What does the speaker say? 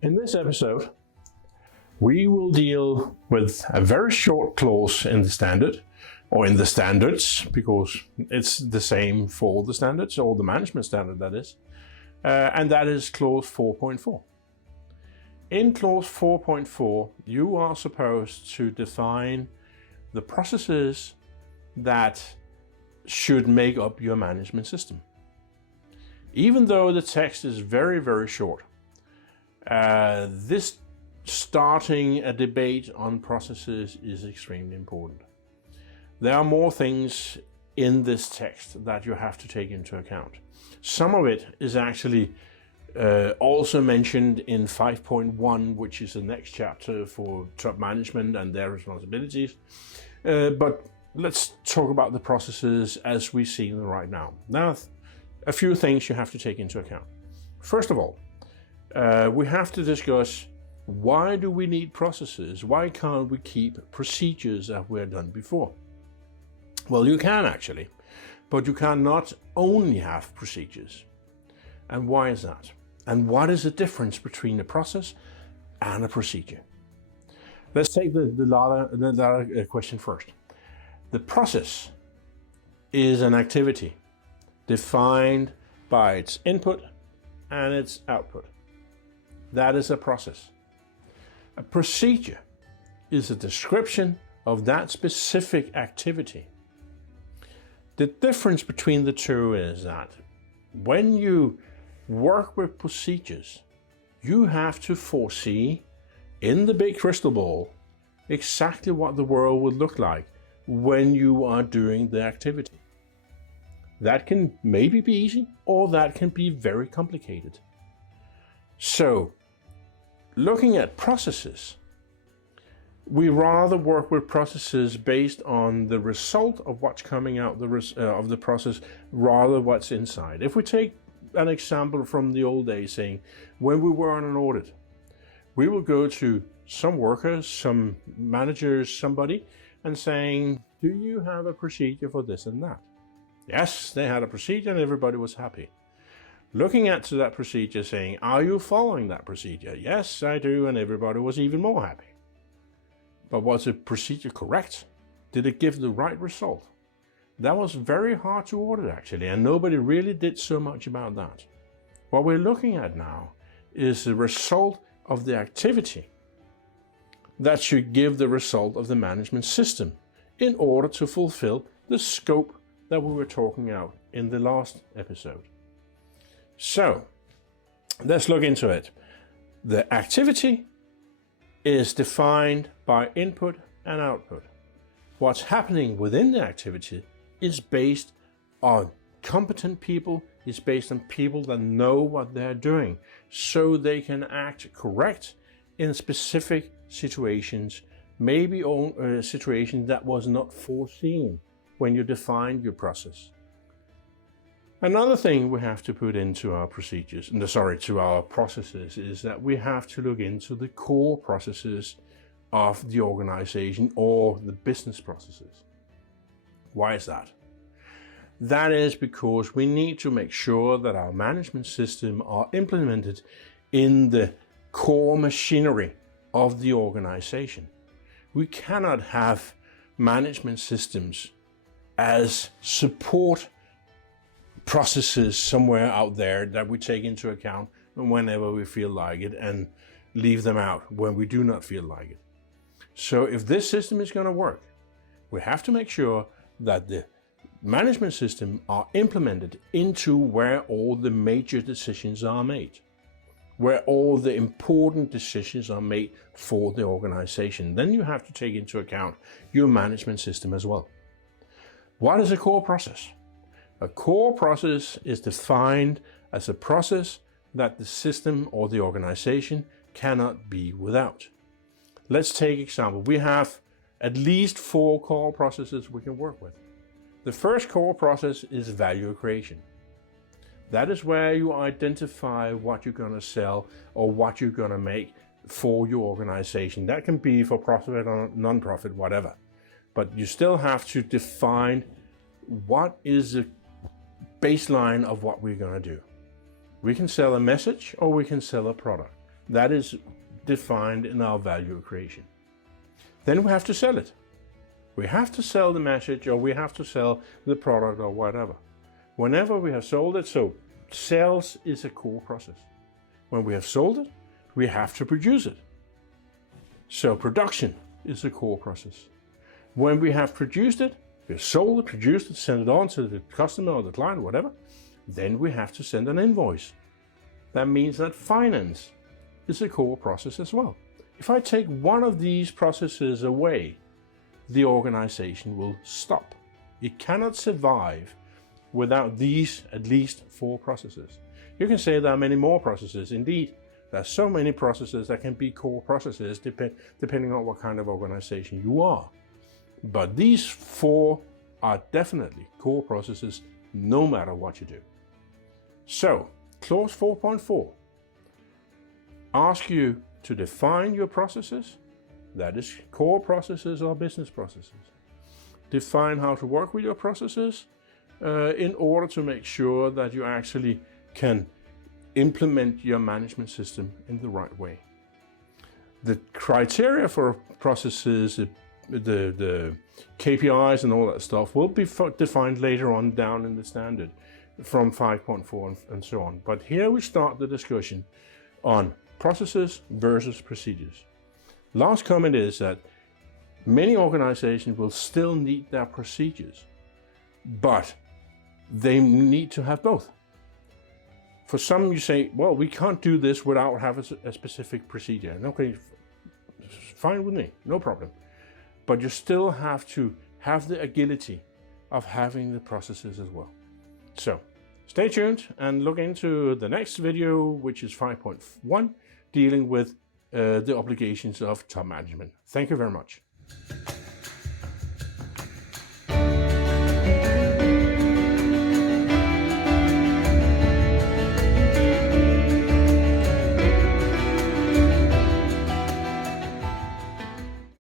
In this episode, we will deal with a very short clause in the standard, or in the standards, because it's the same for all the standards, or the management standard that is, and that is clause 4.4. In clause 4.4, you are supposed to define the processes that should make up your management system. Even though the text is very, very short, this starting a debate on processes is extremely important. There are more things in this text that you have to take into account. Some of it is actually also mentioned in 5.1, which is the next chapter for top management and their responsibilities. But let's talk about the processes as we see them right now. Now, a few things you have to take into account. First of all, we have to discuss, why do we need processes? Why can't we keep procedures as we have done before? Well, you can actually, but you cannot only have procedures. And why is that? And what is the difference between a process and a procedure? Let's take the latter question first. The process is an activity defined by its input and its output. That is a process. A procedure is a description of that specific activity. The difference between the two is that when you work with procedures, you have to foresee in the big crystal ball exactly what the world would look like when you are doing the activity. That can maybe be easy, or that can be very complicated. So, looking at processes, we rather work with processes based on the result of what's coming out of the process, rather what's inside. If we take an example from the old days, saying when we were on an audit, we will go to some workers, some managers, somebody, and saying, do you have a procedure for this and that? Yes, they had a procedure and everybody was happy. Looking at that procedure, saying, are you following that procedure? Yes, I do, and everybody was even more happy. But was the procedure correct? Did it give the right result? That was very hard to audit actually, and nobody really did so much about that. What we're looking at now is the result of the activity that should give the result of the management system in order to fulfill the scope that we were talking about in the last episode. So, let's look into it. The activity is defined by input and output. What's happening within the activity is based on competent people, is based on people that know what they're doing, so they can act correct in specific situations, maybe a situation that was not foreseen when you defined your process. Another thing we have to put into our procedures, to our processes, is that we have to look into the core processes of the organization or the business processes. Why is that? That is because we need to make sure that our management system are implemented in the core machinery of the organization. We cannot have management systems as support processes somewhere out there that we take into account whenever we feel like it and leave them out when we do not feel like it. So if this system is going to work, we have to make sure that the management system are implemented into where all the major decisions are made, where all the important decisions are made for the organization. Then you have to take into account your management system as well. What is a core process? A core process is defined as a process that the system or the organization cannot be without. Let's take example. We have at least 4 core processes we can work with. The first core process is value creation. That is where you identify what you're going to sell or what you're going to make for your organization. That can be for profit or non-profit, whatever. But you still have to define what is the baseline of what we're going to do. We can sell a message or we can sell a product. That is defined in our value creation. Then we have to sell it. We have to sell the message, or we have to sell the product, or whatever. Whenever we have sold it, so sales is a core process. When we have sold it, we have to produce it. So production is a core process. When we have produced it, we have sold it, produced it, sent it on to the customer or the client, whatever, then we have to send an invoice. That means that finance is a core process as well. If I take one of these processes away, the organization will stop. It cannot survive without these at least 4 processes. You can say there are many more processes. Indeed, there are so many processes that can be core processes depending on what kind of organization you are. But these 4 are definitely core processes no matter what you do. So, clause 4.4 asks you to define your processes, that is core processes or business processes. Define how to work with your processes in order to make sure that you actually can implement your management system in the right way. The criteria for processes, the KPIs and all that stuff will be defined later on down in the standard from 5.4 and so on. But here we start the discussion on processes versus procedures. Last comment is that many organizations will still need their procedures, but they need to have both. For some, you say, well, we can't do this without having a specific procedure. And okay, fine with me, no problem. But you still have to have the agility of having the processes as well. So stay tuned and look into the next video, which is 5.1, dealing with the obligations of top management. Thank you very much.